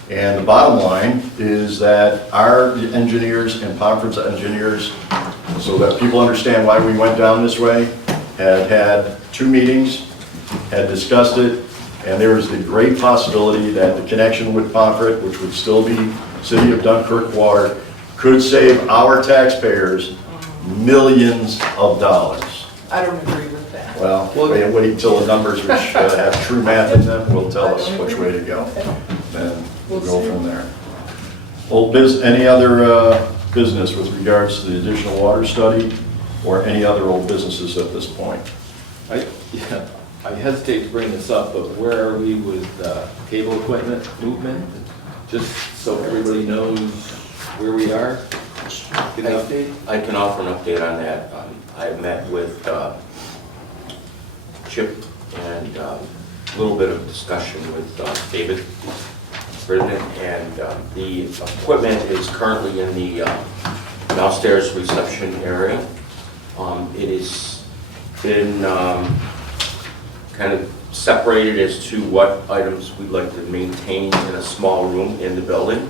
and the bottom line is that our engineers and Pomfret's engineers, so that people understand why we went down this way, had 2 meetings, had discussed it, and there is the great possibility that the connection with Pomfret, which would still be City of Dunkirk water, could save our taxpayers millions of dollars. I don't agree with that. Well, wait until the numbers which have true math in them will tell us which way to go. And we'll go from there. Any other business with regards to the additional water study or any other old businesses at this point? I hesitate to bring this up, but where are we with cable equipment movement? Just so everybody knows where we are? Get an update? I can offer an update on that. I met with Chip and a little bit of discussion with David Fredonia, and the equipment is currently in the downstairs reception area. It has been kind of separated as to what items we'd like to maintain in a small room in the building,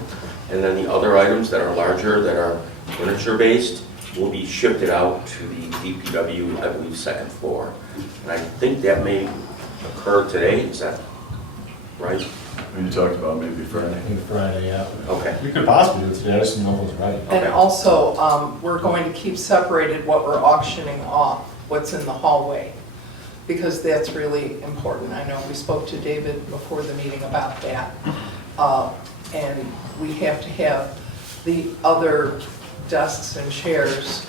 and then the other items that are larger, that are furniture-based, will be shifted out to the DPW, I believe, 2nd floor. And I think that may occur today, is that right? You talked about maybe Friday. I think Friday, yeah. Okay. We could possibly do it today, I just didn't know if it was right. And also, we're going to keep separated what we're auctioning off, what's in the hallway, because that's really important. I know we spoke to David before the meeting about that. And we have to have the other desks and chairs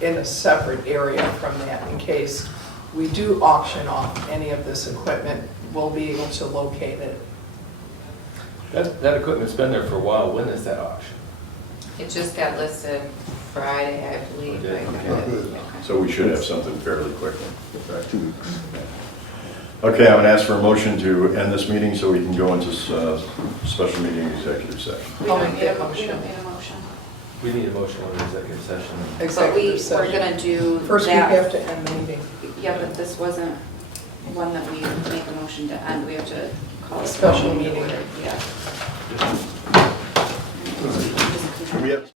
in a separate area from that in case we do auction off any of this equipment, we'll be able to locate it. That equipment's been there for a while. When is that auction? It just got listed Friday, I believe. Okay. Okay. So we should have something fairly quickly. 2 weeks. Okay, I'm going to ask for a motion to end this meeting so we can go into special meeting executive session. We I'll don't make need that a, we motion. don't need a motion. We need a motion on the executive session. But Executive we're session. gonna do First, we that. have to end the meeting. Yeah, but this wasn't one that we made the motion to end. We have to call a Special meeting. Yeah. We have